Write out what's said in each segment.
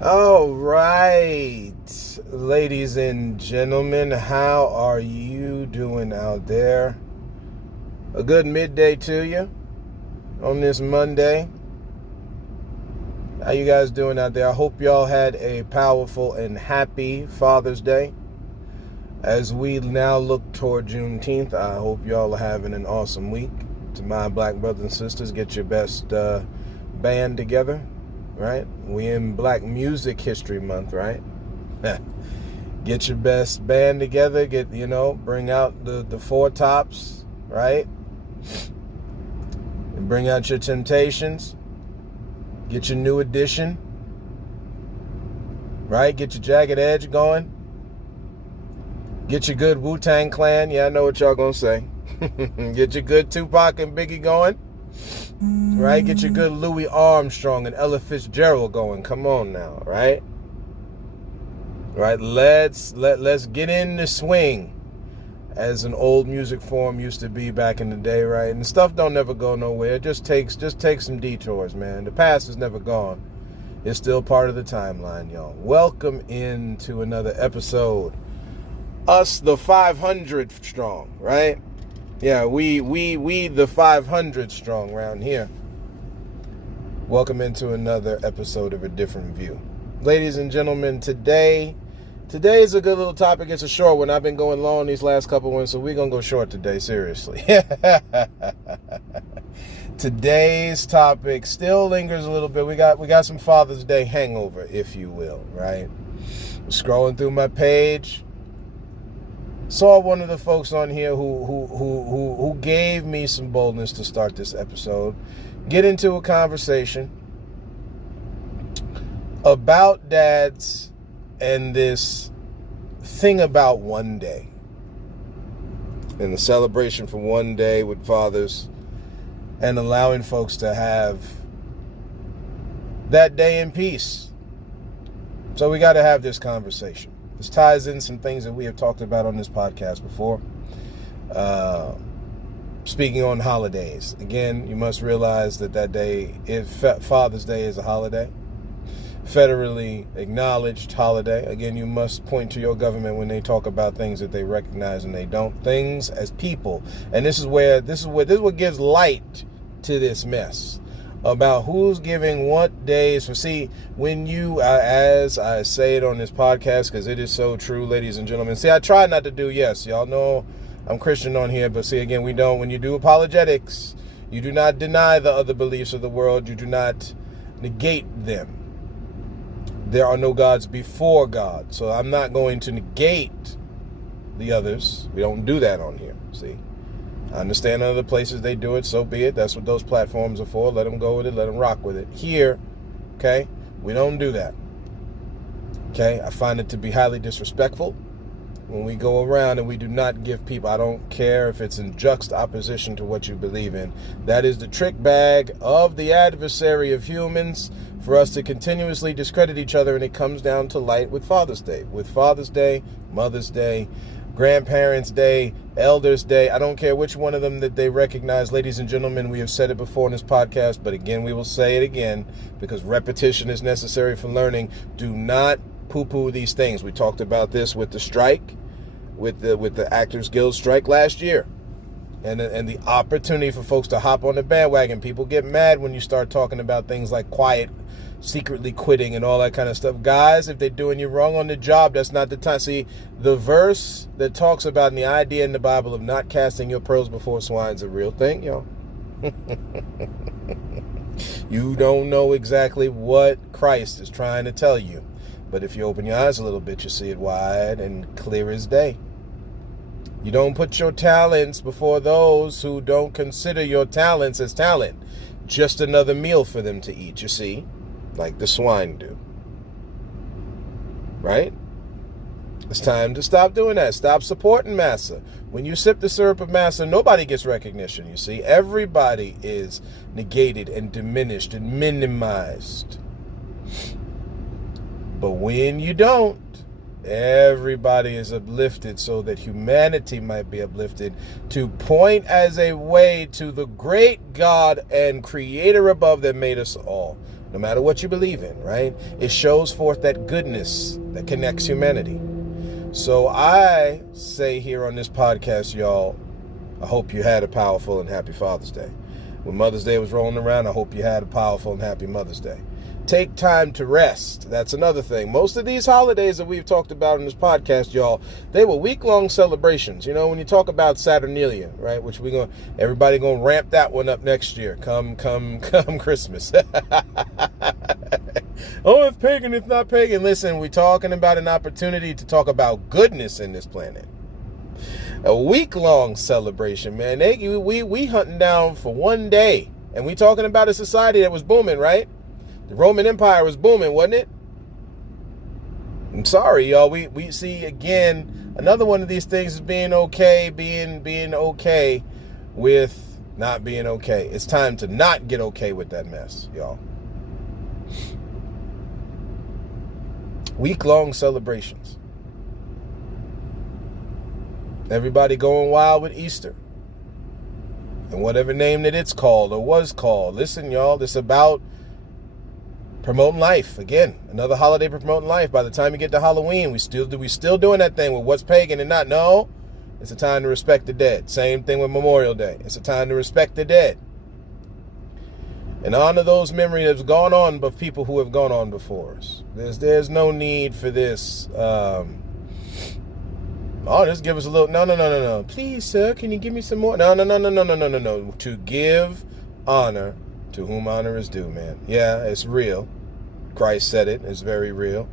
All right, ladies and gentlemen, how are you doing out there? A good midday to you on this Monday. How you guys doing out there? I hope y'all had a powerful and happy Father's Day. As we now look toward Juneteenth, I hope y'all are having an awesome week. To my black brothers and sisters, get your best band together. Right? We in Black Music History Month, right? Get your best band together, bring out the four tops, right? And bring out your Temptations. Get your New Edition, right? Get your Jagged Edge going. Get your good Wu-Tang Clan. Yeah, I know what y'all gonna say. Get your good Tupac and Biggie going. Right? Get your good Louis Armstrong and Ella Fitzgerald going. Come on now, right? Right? Let's get in the swing, as an old music form used to be back in the day, right? And stuff don't never go nowhere. It just takes some detours, man. The past is never gone. It's still part of the timeline, y'all. Welcome into another episode. Us the 500 strong, right? Yeah, we the 500 strong around here. Welcome into another episode of A Different View. Ladies and gentlemen, today is a good little topic. It's a short one. I've been going long these last couple ones, so we're going to go short today, seriously. Today's topic still lingers a little bit. We got some Father's Day hangover, if you will, right? Scrolling through my page, saw one of the folks on here who gave me some boldness to start this episode, get into a conversation about dads and this thing about one day and the celebration for one day with fathers and allowing folks to have that day in peace. So we got to have this conversation. This ties in some things that we have talked about on this podcast before. Speaking on holidays. Again, you must realize that day, Father's Day is a holiday. Federally acknowledged holiday. Again, you must point to your government when they talk about things that they recognize and they don't. Things as people. And this is what gives light to this mess. About who's giving what days for. See, when you, as I say it on this podcast, because it is so true, ladies and gentlemen. See, I try not to do, yes, y'all know I'm Christian on here, but see, again, when you do apologetics, you do not deny the other beliefs of the world. You do not negate them. There are no gods before God. So I'm not going to negate the others. We don't do that on here, see. I understand other places they do it, so be it. That's what those platforms are for. Let them go with it. Let them rock with it. Here, okay, we don't do that. Okay, I find it to be highly disrespectful when we go around and we do not give people, I don't care if it's in juxtaposition to what you believe in. That is the trick bag of the adversary of humans for us to continuously discredit each other, and it comes down to light with Father's Day. With Father's Day, Mother's Day, Grandparents' Day, Elders' Day. I don't care which one of them that they recognize. Ladies and gentlemen, we have said it before in this podcast, but again, we will say it again because repetition is necessary for learning. Do not poo-poo these things. We talked about this with the strike, with the Actors Guild strike last year. And the opportunity for folks to hop on the bandwagon. People get mad when you start talking about things like quiet, secretly quitting and all that kind of stuff. Guys, if they're doing you wrong on the job, that's not the time. See, the verse that talks about the idea in the Bible of not casting your pearls before swine is a real thing, y'all. You don't know exactly what Christ is trying to tell you. But if you open your eyes a little bit, you see it wide and clear as day. You don't put your talents before those who don't consider your talents as talent. Just another meal for them to eat, you see. Like the swine do. Right? It's time to stop doing that. Stop supporting Massa. When you sip the syrup of Massa, nobody gets recognition, you see. Everybody is negated and diminished and minimized. But when you don't, everybody is uplifted so that humanity might be uplifted to point as a way to the great God and creator above that made us all. no matter what you believe in, right? It shows forth that goodness that connects humanity. So I say here on this podcast, y'all, I hope you had a powerful and happy Father's Day. When Mother's Day was rolling around, I hope you had a powerful and happy Mother's Day. Take time to rest. That's another thing. Most of these holidays that we've talked about in this podcast, y'all, they were week-long celebrations. You know, when you talk about Saturnalia, right, which everybody gonna ramp that one up next year. Come Christmas. Oh, it's pagan, it's not pagan. Listen, we're talking about an opportunity to talk about goodness in this planet. A week-long celebration, man. We hunting down for one day. And we talking about a society that was booming, right? The Roman Empire was booming, wasn't it? I'm sorry, y'all. We see, again, another one of these things is being okay with not being okay. It's time to not get okay with that mess, y'all. Week-long celebrations. Everybody going wild with Easter. And whatever name that it's called or was called. Listen, y'all, it's about promoting life. Again, another holiday for promoting life. By the time you get to Halloween, we still doing that thing with what's pagan and not. No, it's a time to respect the dead. Same thing with Memorial Day. It's a time to respect the dead and honor those memories that's gone on of people who have gone on before us. There's no need for this. Just give us a little. No. Please, sir, can you give me some more? No. To give honor to whom honor is due, man. Yeah, it's real. Christ said it. It's very real.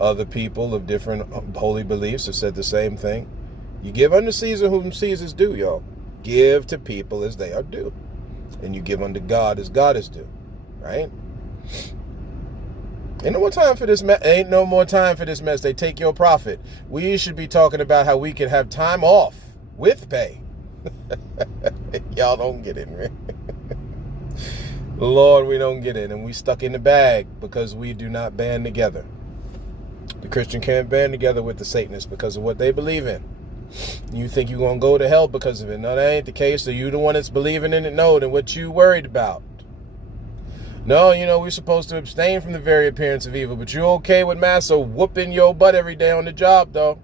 Other people of different holy beliefs have said the same thing. You give unto Caesar whom Caesar's due, y'all. Give to people as they are due. And you give unto God as God is due. Right? Ain't no more time for this mess. They take your profit. We should be talking about how we can have time off with pay. Y'all don't get it, man. Lord, we don't get it. And we stuck in the bag because we do not band together. The Christian can't band together with the Satanists because of what they believe in. You think you're going to go to hell because of it. No, that ain't the case. So you the one that's believing in it. No, then what you worried about? No, we're supposed to abstain from the very appearance of evil, but you're okay with massa whooping your butt every day on the job, though.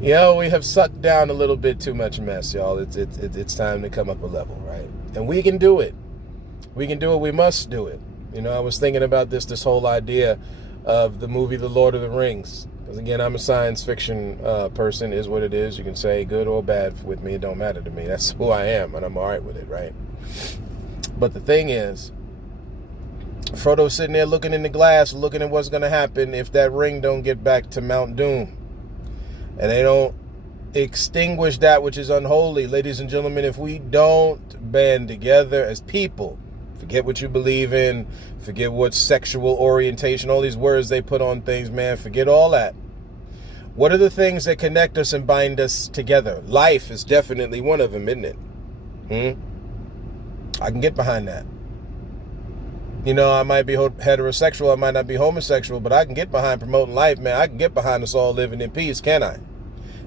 Yeah, we have sucked down a little bit too much mess, y'all. It's time to come up a level, right? And we can do it. We can do it. We must do it. I was thinking about this whole idea of the movie The Lord of the Rings. Because, again, I'm a science fiction person, is what it is. You can say good or bad with me. It don't matter to me. That's who I am, and I'm all right with it, right? But the thing is, Frodo's sitting there looking in the glass, looking at what's going to happen if that ring don't get back to Mount Doom. And they don't extinguish that which is unholy. Ladies and gentlemen, if we don't band together as people, forget what you believe in, forget what sexual orientation, all these words they put on things, man, forget all that. What are the things that connect us and bind us together? Life is definitely one of them, isn't it? I can get behind that. I might be heterosexual, I might not be homosexual, but I can get behind promoting life, man. I can get behind us all living in peace, can I?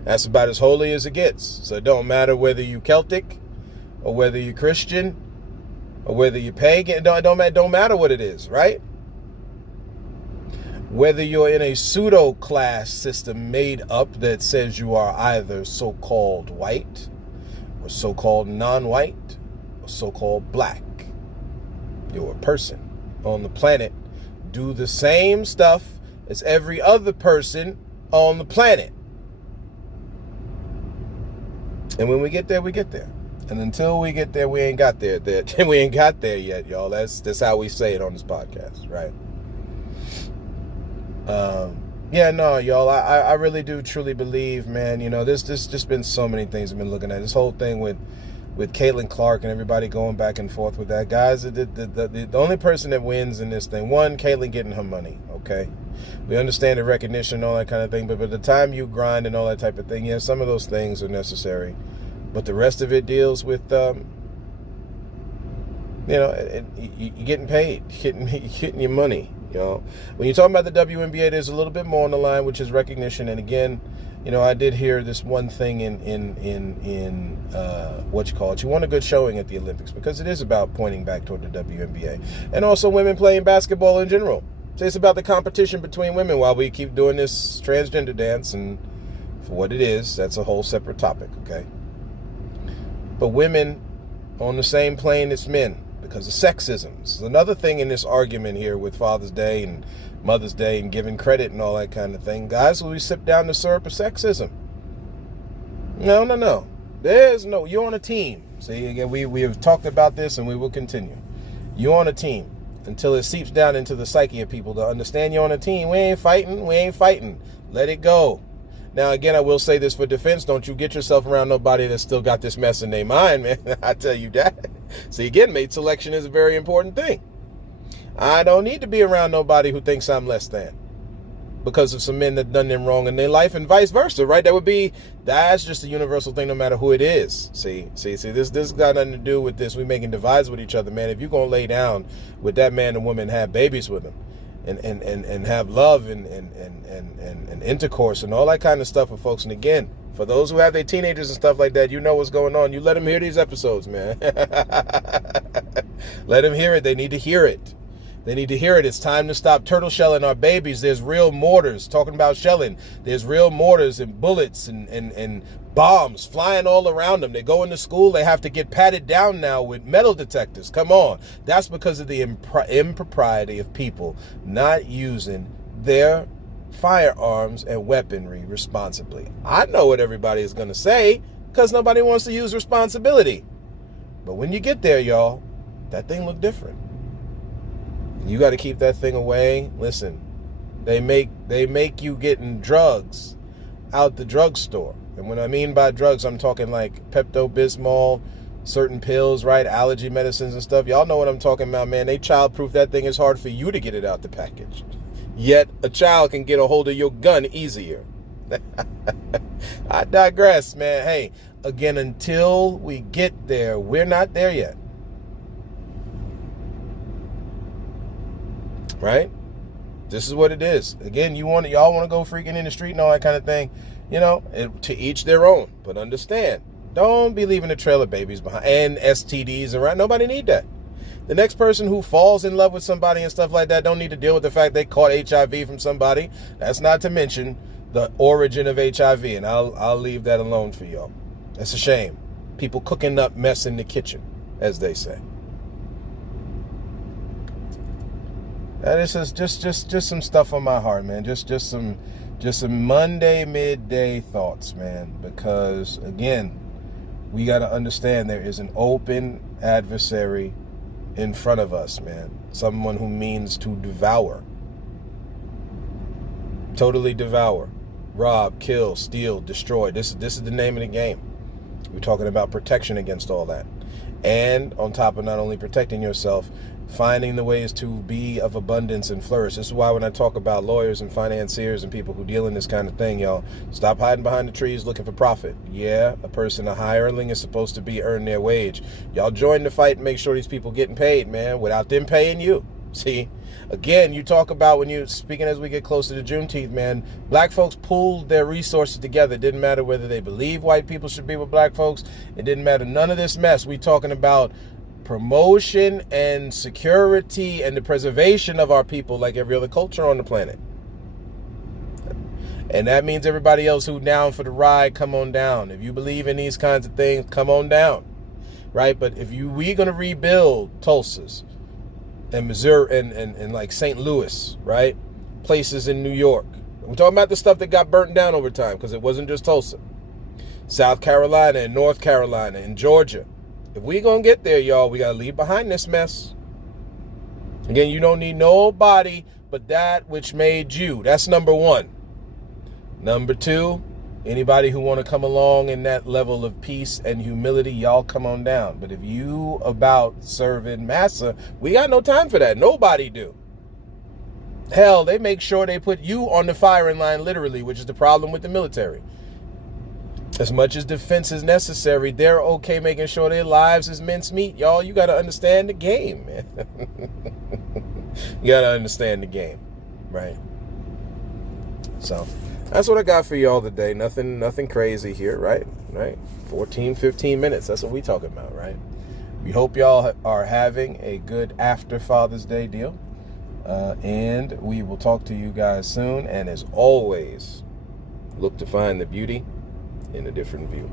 That's about as holy as it gets. So it don't matter whether you Celtic or whether you Christian or whether you pagan. It don't matter what it is, right? Whether you're in a pseudo class system made up that says you are either so-called white or so-called non-white or so-called black. You're a person on the planet. Do the same stuff as every other person on the planet. And when we get there, we get there. And until we get there, we ain't got there. We ain't got there yet, y'all. That's how we say it on this podcast, right? Y'all. I really do truly believe, man. There's just been so many things I've been looking at. This whole thing with Caitlin Clark and everybody going back and forth with that. Guys, the only person that wins in this thing, one, Caitlin getting her money, okay? We understand the recognition and all that kind of thing, but by the time you grind and all that type of thing, yeah, some of those things are necessary. But the rest of it deals with You know, you're getting paid, getting your money. You know, when you're talking about the WNBA, there's a little bit more on the line, which is recognition. And again, you know, I did hear this one thing in what you call it. You want a good showing at the Olympics because it is about pointing back toward the WNBA and also women playing basketball in general. So it's about the competition between women while we keep doing this transgender dance, and for what it is, that's a whole separate topic. Okay, but women on the same plane as men. Because of sexism. This is another thing in this argument here with Father's Day and Mother's Day and giving credit and all that kind of thing. Guys, we sip down the syrup of sexism. No. There's no, you're on a team. See, again, we have talked about this and we will continue. You're on a team until it seeps down into the psyche of people to understand you're on a team. We ain't fighting. Let it go. Now, again, I will say this for defense. Don't you get yourself around nobody that's still got this mess in their mind, man. I tell you that. See, again, mate selection is a very important thing. I don't need to be around nobody who thinks I'm less than because of some men that done them wrong in their life and vice versa, right? That's just a universal thing no matter who it is. See, this got nothing to do with this. We making divides with each other, man. If you're going to lay down with that man and woman, have babies with them, and have love and intercourse and all that kind of stuff with folks. And again, for those who have their teenagers and stuff like that, you know what's going on. You let them hear these episodes, man. Let them hear it. They need to hear it. It's time to stop turtle shelling our babies. There's real mortars, talking about shelling. There's real mortars and bullets and bombs flying all around them. They go into school, they have to get patted down now with metal detectors. Come on. That's because of the impropriety of people not using their firearms and weaponry responsibly. I know what everybody is going to say because nobody wants to use responsibility. But when you get there, y'all, that thing look different. You got to keep that thing away. Listen, they make you getting drugs out the drugstore. And when I mean by drugs, I'm talking like Pepto-Bismol, certain pills, right? Allergy medicines and stuff. Y'all know what I'm talking about, man. They childproof that thing. It's hard for you to get it out the package. Yet a child can get a hold of your gun easier. I digress, man. Hey, again, until we get there, we're not there yet. Right? This is what it is. Again, y'all want to go freaking in the street and all that kind of thing. You know, to each their own. But understand, don't be leaving a trail of babies behind and STDs around. Nobody need that. The next person who falls in love with somebody and stuff like that don't need to deal with the fact they caught HIV from somebody. That's not to mention the origin of HIV, and I'll leave that alone for y'all. That's a shame. People cooking up mess in the kitchen, as they say. This is just some stuff on my heart, man. Just some Monday midday thoughts, man. Because again, we got to understand there is an open adversary in front of us, man. Someone who means to devour. Totally devour. Rob, kill, steal, destroy. This is the name of the game. We're talking about protection against all that. And on top of not only protecting yourself, finding the ways to be of abundance and flourish. This is why when I talk about lawyers and financiers and people who deal in this kind of thing, y'all, stop hiding behind the trees looking for profit. Yeah, a hireling is supposed to earn their wage. Y'all join the fight and make sure these people getting paid, man, without them paying you. See, again, you talk about when you speaking as we get closer to Juneteenth, man, black folks pulled their resources together. It didn't matter whether they believe white people should be with black folks. It didn't matter. None of this mess. We talking about promotion and security and the preservation of our people like every other culture on the planet. And that means everybody else who down for the ride, come on down. If you believe in these kinds of things, come on down. Right? But if we're going to rebuild Tulsa's and Missouri and like St. Louis, right? Places in New York. We're talking about the stuff that got burnt down over time because it wasn't just Tulsa. South Carolina and North Carolina and Georgia. If we gonna get there, y'all, we gotta leave behind this mess. Again, you don't need nobody but that which made you. That's number one. Number two, anybody who want to come along in that level of peace and humility, y'all come on down. But if you about serving massa, we got no time for that. Nobody do. Hell, they make sure they put you on the firing line literally, which is the problem with the military. As much as defense is necessary, they're okay making sure their lives is mincemeat. Y'all, you got to understand the game, man. You got to understand the game, right? So that's what I got for y'all today. Nothing crazy here, right? 14, 15 minutes. That's what we talking about, right? We hope y'all are having a good after Father's Day deal. And we will talk to you guys soon. And as always, look to find the beauty in a different view.